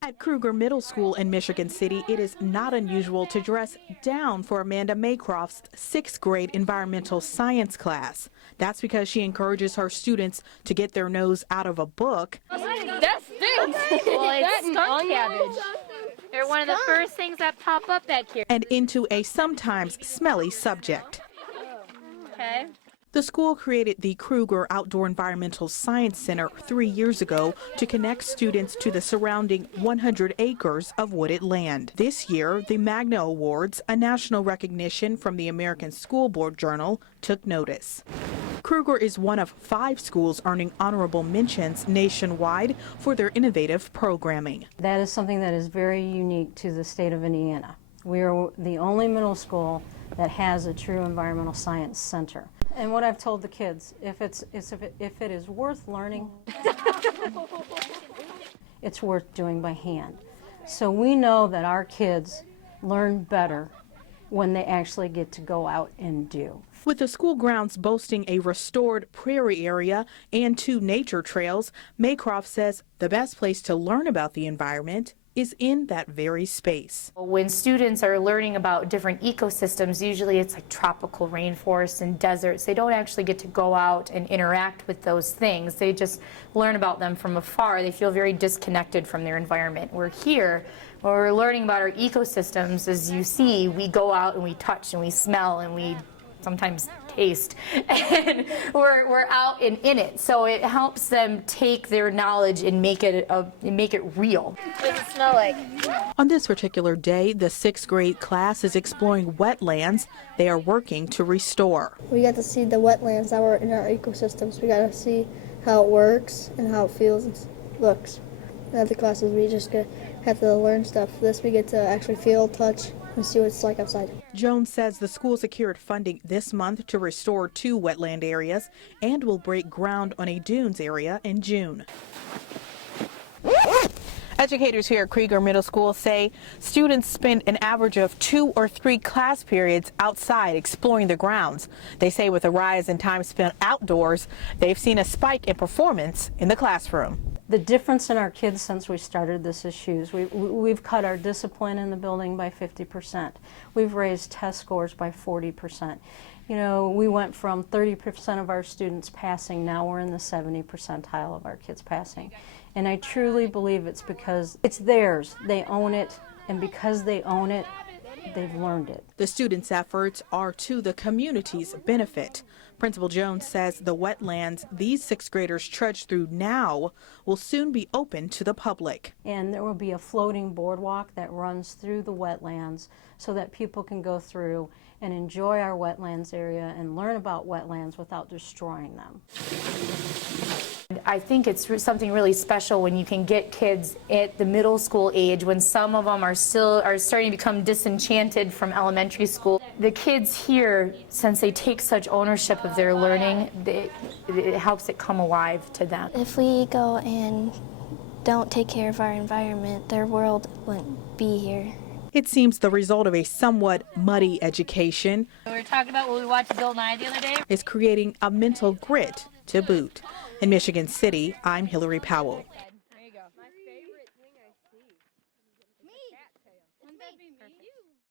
At Krueger Middle School in Michigan City, it is not unusual to dress down for Amanda Maycroft's 6th grade environmental science class. That's because she encourages her students to get their nose out of a book. That stinks. Well, it's skunk cabbage. They're one of the first things that pop up back here. And into a sometimes smelly subject. Okay. The school created the Krueger Outdoor Environmental Science Center 3 years ago to connect students to the surrounding 100 acres of wooded land. This year, the Magna Awards, a national recognition from the American School Board Journal, took notice. Krueger is one of 5 schools earning honorable mentions nationwide for their innovative programming. That is something that is very unique to the state of Indiana. We are the only middle school that has a true environmental science center. And what I've told the kids, if it is worth learning, it's worth doing by hand. So we know that our kids learn better when they actually get to go out and do. With the school grounds boasting a restored prairie area and 2 nature trails, Maycroft says the best place to learn about the environment is in that very space. When students are learning about different ecosystems, usually it's like tropical rainforests and deserts. They don't actually get to go out and interact with those things. They just learn about them from afar. They feel very disconnected from their environment. We're here, when we're learning about our ecosystems, as you see, we go out and we touch and we smell and we sometimes taste, and we're out and in it. So it helps them take their knowledge and make it real. What does it smell like? On this particular day, the 6th grade class is exploring wetlands they are working to restore. We got to see the wetlands that were in our ecosystems. We got to see how it works and how it feels and looks. In other classes, we just have to learn stuff. This we get to actually feel, touch, and see what it's like outside. Jones says the school secured funding this month to restore 2 wetland areas and will break ground on a dunes area in June. Educators here at Krueger Middle School say students spend an average of 2 or 3 class periods outside exploring the grounds. They say with a rise in time spent outdoors, they've seen a spike in performance in the classroom. The difference in our kids since we started this is huge. We've cut our discipline in the building by 50%. We've raised test scores by 40%. You know, we went from 30% of our students passing, now we're in the 70th percentile of our kids passing. And I truly believe it's because it's theirs, they own it, and because they own it, they've learned it. The students' efforts are to the community's benefit. Principal Jones says the wetlands these 6th graders trudge through now will soon be open to the public. And there will be a floating boardwalk that runs through the wetlands so that people can go through and enjoy our wetlands area and learn about wetlands without destroying them. I think it's something really special when you can get kids at the middle school age, when some of them are starting to become disenchanted from elementary school. The kids here, since they take such ownership of their learning, it helps it come alive to them. If we go and don't take care of our environment, their world wouldn't be here. It seems the result of a somewhat muddy education We were talking about what we watched Bill Nye the other day. is creating a mental grit to boot. In Michigan City, I'm Hillary Powell.